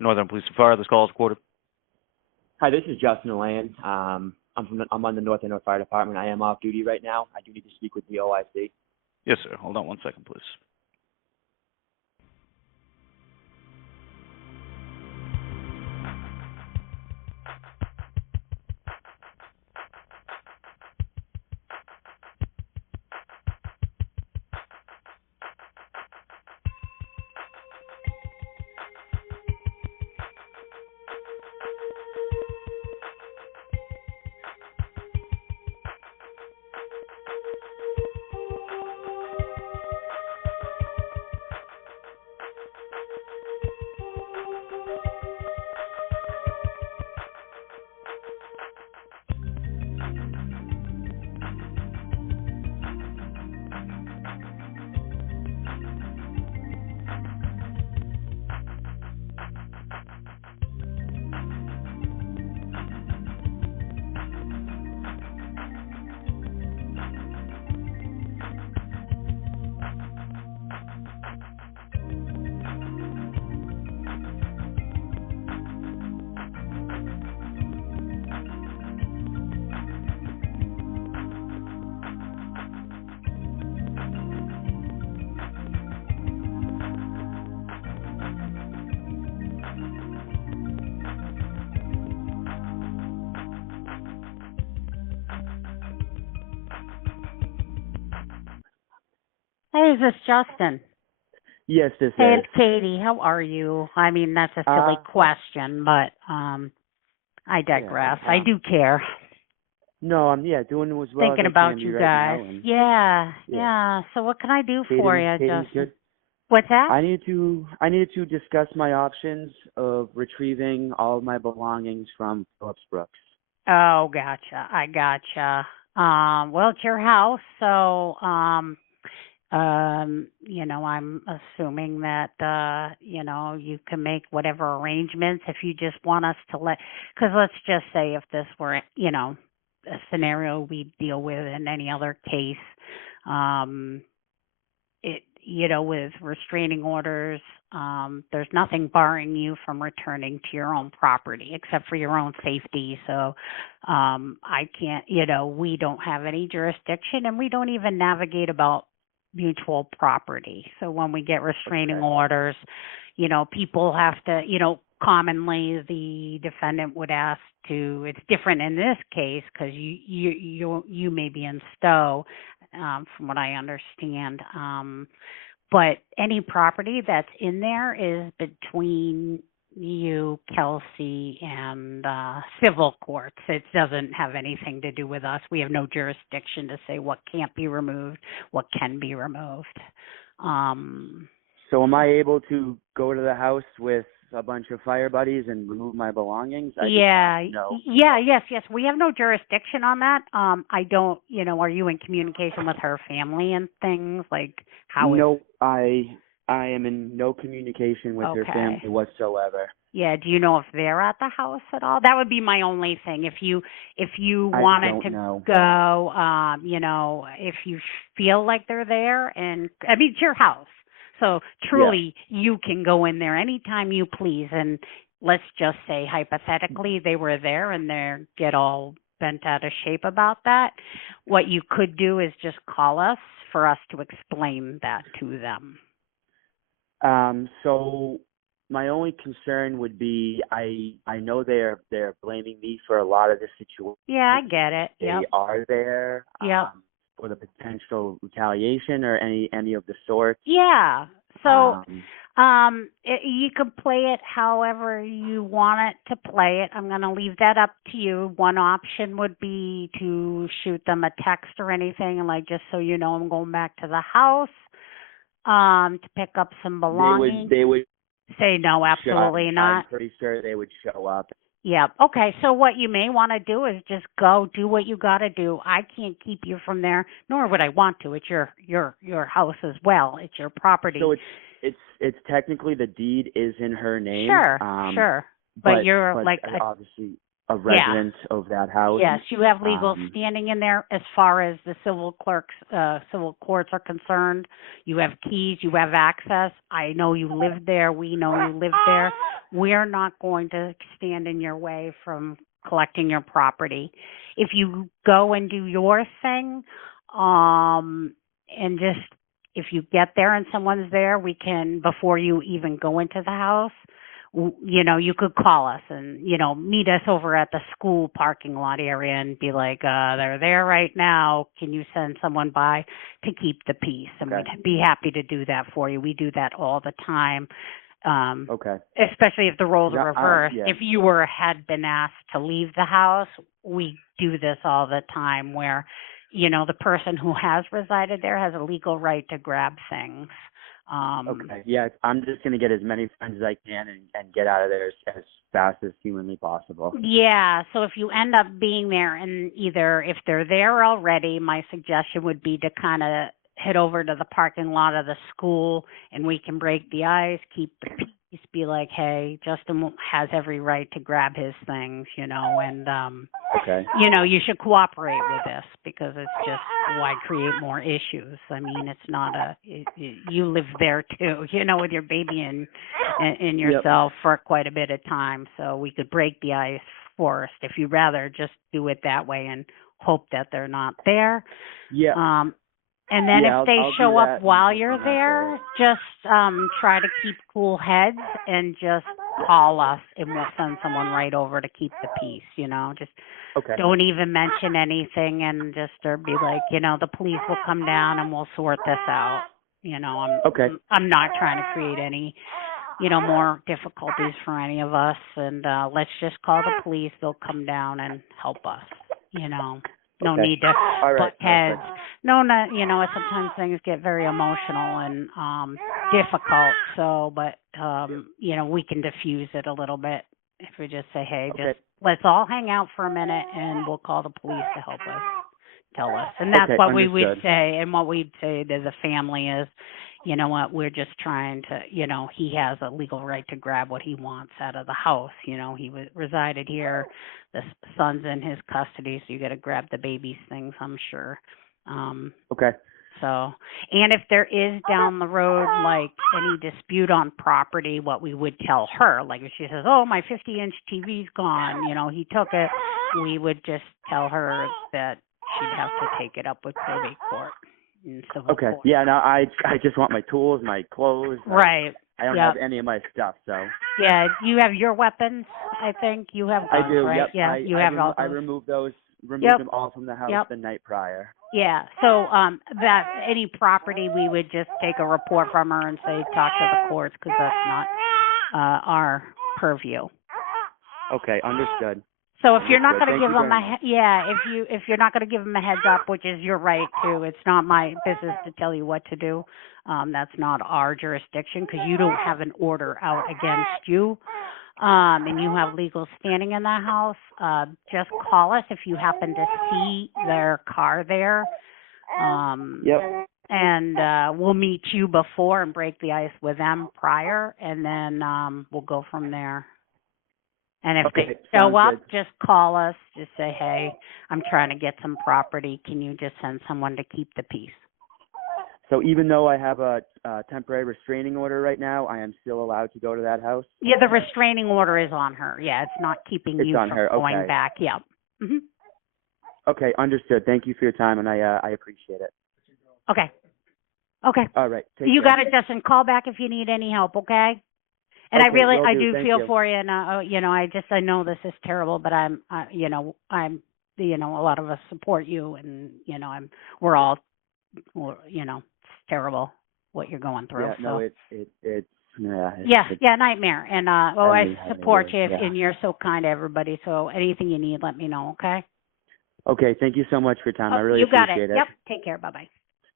Northern Police and Fire. This call is recorded. Hi, this is Justin Land. I'm on the North End Fire Department. I am off duty right now. I do need to speak with the OIC. Yes, sir. Hold on one second, please. Hey, is this Justin? Yes, this Hey, is. it's Katie. How are you? I mean, that's a silly question, but I digress. Yeah, I do care. No, I'm doing as well. Thinking as I about can you be guys. right now, and, Yeah. So what can I do for you, Katie's Justin? good. What's that? I need to discuss my options of retrieving all of my belongings from Phillips Brooks. Oh, gotcha. I gotcha. Well, it's your house, so I'm assuming that you can make whatever arrangements if you just want us to because let's just say if this were, a scenario we deal with in any other case, with restraining orders, there's nothing barring you from returning to your own property except for your own safety. So I can't, we don't have any jurisdiction, and we don't even navigate about mutual property. So when we get restraining orders, people have to, commonly the defendant would ask to, it's different in this case because you may be in stow, from what I understand. But any property that's in there is between you, Kelsey, and civil courts. It doesn't have anything to do with us. We have no jurisdiction to say what can't be removed, what can be removed. So am I able to go to the house with a bunch of fire buddies and remove my belongings? Yes. We have no jurisdiction on that. I don't, are you in communication with her family and things? Like how? No, I am in no communication with her family whatsoever. Yeah, do you know if they're at the house at all? That would be my only thing. If you wanted to go, if you feel like they're there, and I mean it's your house. So truly, you can go in there anytime you please. And let's just say, hypothetically, they were there and they get all bent out of shape about that. What you could do is just call us for us to explain that to them. So my only concern would be I know they're blaming me for a lot of this situation. Yeah, I get it. They are there. For the potential retaliation or any of the sorts. Yeah. So you can play it however you want it to play it. I'm going to leave that up to you. One option would be to shoot them a text or anything, and just so you know, I'm going back to the house to pick up some belongings. They would say no, absolutely not. I'm pretty sure they would show up. Yeah. Okay. So what you may want to do is just go do what you got to do. I can't keep you from there, nor would I want to. It's your house as well. It's your property. So it's technically the deed is in her name. Sure. But you're obviously a resident of that house. Yes, you have legal standing in there as far as the civil courts are concerned. You have keys, you have access. I know you lived there. We know you lived there. we're not going to stand in your way from collecting your property. If you go and do your thing, and just if you get there and someone's there, we can, before you even go into the house, you could call us and, meet us over at the school parking lot area and be like, they're there right now. Can you send someone by to keep the peace? And Okay. we'd be happy to do that for you. We do that all the time. Okay. Especially if the roles are Yeah, reversed. yeah. If you had been asked to leave the house, we do this all the time where, the person who has resided there has a legal right to grab things. Okay. Yeah, I'm just going to get as many friends as I can and get out of there as fast as humanly possible. Yeah, so if you end up being there and either if they're there already, my suggestion would be to kind of head over to the parking lot of the school and we can break the ice, keep the peace, be like, hey, Justin has every right to grab his things, and Okay. you should cooperate with this because it's just why create more issues. I mean, it's not you live there too, with your baby and yourself for quite a bit of time. So we could break the ice first if you'd rather just do it that way and hope that they're not there. Yeah. And then Yeah, if they I'll show do up that while and you're not there, just try to keep cool heads and just call us and we'll send someone right over to keep the peace, just Okay. don't even mention anything and just or be like, the police will come down and we'll sort this out. Okay. I'm not trying to create any, more difficulties for any of us and let's just call the police, they'll come down and help us, No Okay. need to All right. butt heads. Perfect. No, sometimes things get very emotional and difficult. So, but we can diffuse it a little bit if we just say, hey, Okay. just let's all hang out for a minute and we'll call the police to help us, tell us. And that's Okay, what we would understood. say. And what we'd say to the family is, you know what, we're just trying to, he has a legal right to grab what he wants out of the house. He resided here. The son's in his custody, so you got to grab the baby's things, I'm sure. Okay. So, and if there is down the road, like any dispute on property, what we would tell her, like if she says, oh, my 50-inch TV's gone, he took it, we would just tell her that she'd have to take it up with probate court. Okay. Yeah, no, I just want my tools, my clothes. Right. I don't have any of my stuff, so. Yeah, you have your weapons, I think. You have guns, I do, right? yep. Yeah, you have all those. I removed those, Yep. them all from the house Yep. the night prior. Yeah, so that any property, we would just take a report from her and say, talk to the courts, because that's not our purview. Okay, understood. So if you're not going to Thank give you them if you're not going to give them a heads up, which is your right to, it's not my business to tell you what to do. That's not our jurisdiction because you don't have an order out against you, and you have legal standing in that house. Just call us if you happen to see their car there. Yep. And we'll meet you before and break the ice with them prior, and then we'll go from there. And if Okay, they show sounds up, good. just call us. Just say, hey, I'm trying to get some property. Can you just send someone to keep the peace? So even though I have a temporary restraining order right now, I am still allowed to go to that house? Yeah, the restraining order is on her. Yeah, it's not keeping It's you on from her, going okay. back. Yeah. Mm-hmm. Okay, understood. Thank you for your time, and I appreciate it. Okay. Okay. All right. Take You care. got it, Justin. Call back if you need any help, okay? And Okay, will I do. do Thank feel you. for you, and I know this is terrible, but I'm a lot of us support you, and we're all, it's terrible what you're going through. Yeah, so. no, it's Nightmare, and I support you, yeah. and you're so kind to everybody. So anything you need, let me know, okay? Okay, thank you so much for your time. I really you got appreciate it. Yep. Take care. Bye bye.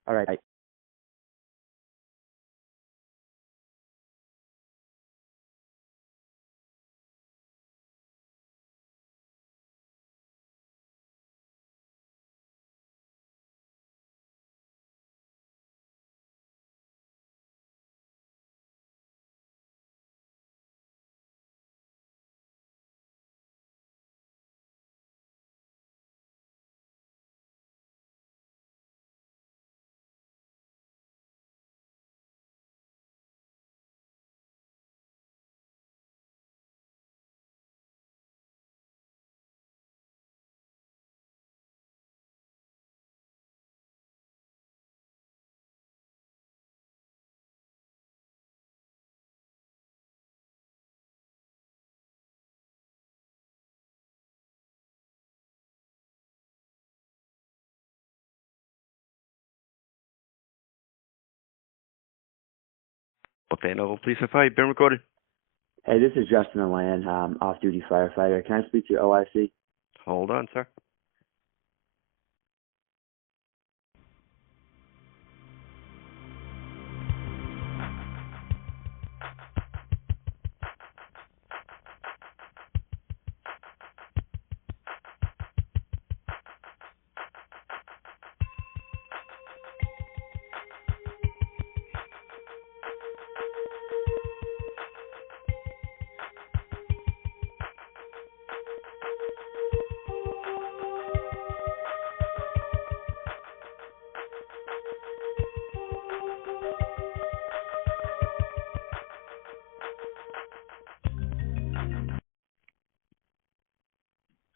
All right. Buffalo Police and Fire, you've been recorded. Hey, this is Justin Land, off-duty firefighter. Can I speak to your OIC? Hold on, sir.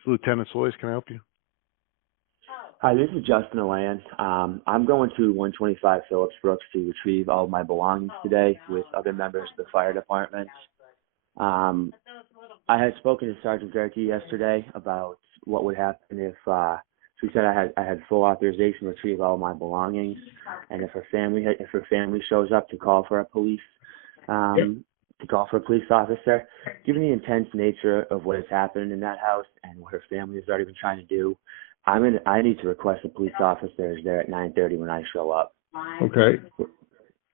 Lieutenant Salois, can I help you? Hi, this is Justin Land. I'm going to 125 Phillips Brooks to retrieve all of my belongings today with other members of the fire department. I had spoken to Sergeant Gehrke yesterday about what would happen if she said I had full authorization to retrieve all my belongings, and if her family shows up to call for a police officer. Given the intense nature of what has happened in that house and what her family has already been trying to do, I need to request a police officer is there at 9:30 when I show up. Okay.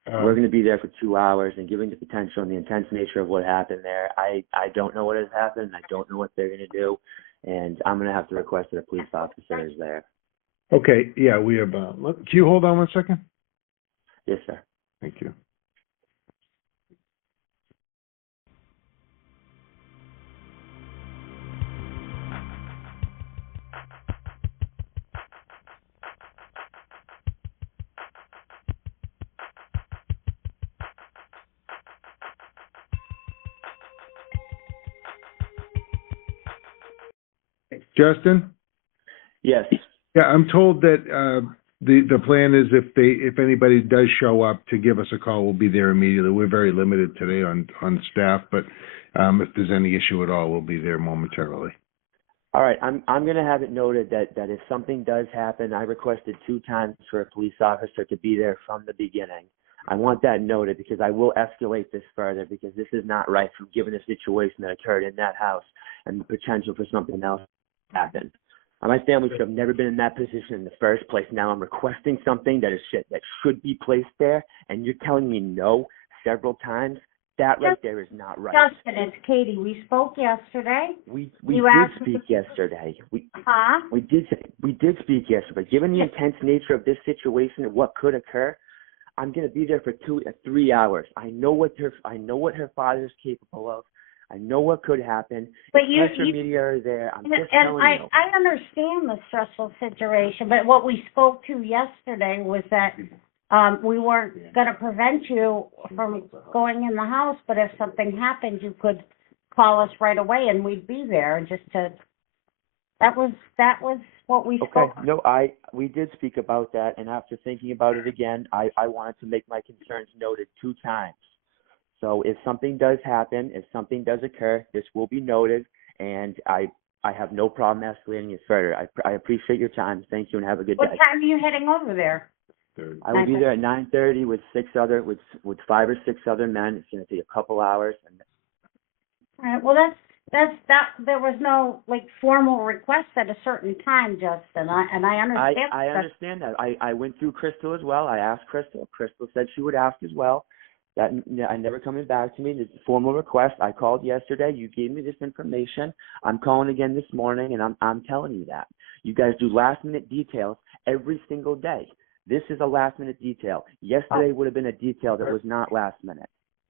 We're going to be there for 2 hours, and given the potential and the intense nature of what happened there, I don't know what has happened. I don't know what they're going to do, and I'm going to have to request that a police officer is there. Okay, yeah, we have, can you hold on 1 second? Yes, sir. Thank you. Justin? Yes. Yeah, I'm told that the plan is if anybody does show up to give us a call, we'll be there immediately. We're very limited today on staff, but if there's any issue at all, we'll be there momentarily. All right, I'm going to have it noted that if something does happen, I requested 2 times for a police officer to be there from the beginning. I want that noted because I will escalate this further because this is not right from given the situation that occurred in that house and the potential for something else to happen. My family should have never been in that position in the first place. Now I'm requesting something that should be placed there, and you're telling me no several times. That right there is not right. Justin, it's Katie. We spoke yesterday. We You did asked speak yesterday. Huh? We did speak yesterday. But given the intense nature of this situation and what could occur, I'm going to be there for 3 hours. I know what her father is capable of. I know what could happen. But the pressure media are there. I'm just telling you. I understand the stressful situation, but what we spoke to yesterday was that we weren't going to prevent you from going in the house, but if something happened, you could call us right away and we'd be there. And that was what we spoke. Okay, no, we did speak about that, and after thinking about it again, I wanted to make my concerns noted 2 times. So if something does happen, if something does occur, this will be noted, and I have no problem escalating it further. I appreciate your time. Thank you, and have a good day. What time are you heading over there? I will be there at 9:30 with 5 or 6 other men. It's going to take a couple hours. All right. Well, that's there was no formal request at a certain time, Justin. I understand. I understand that. I went through Crystal as well. I asked Crystal. Crystal said she would ask as well. That never coming back to me. This is a formal request. I called yesterday. You gave me this information. I'm calling again this morning, and I'm telling you that. You guys do last-minute details every single day. This is a last-minute detail. Yesterday would have been a detail that was not last minute.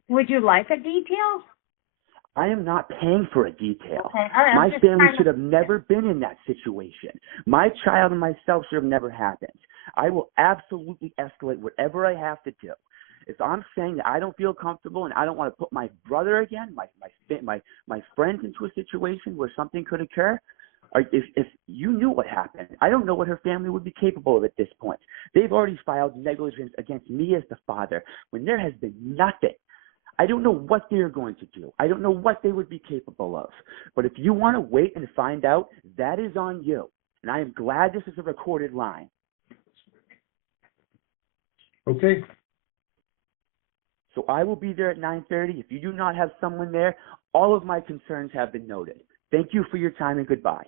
Would you like a detail? I am not paying for a detail. Okay. All right, my family should have never been in that situation. My child and myself should have never happened. I will absolutely escalate whatever I have to do. If I'm saying that I don't feel comfortable and I don't want to put my brother again, my friends into a situation where something could occur, or if you knew what happened, I don't know what her family would be capable of at this point. They've already filed negligence against me as the father when there has been nothing. I don't know what they're going to do. I don't know what they would be capable of. But if you want to wait and find out, that is on you. And I am glad this is a recorded line. Okay. So I will be there at 9:30. If you do not have someone there, all of my concerns have been noted. Thank you for your time and goodbye.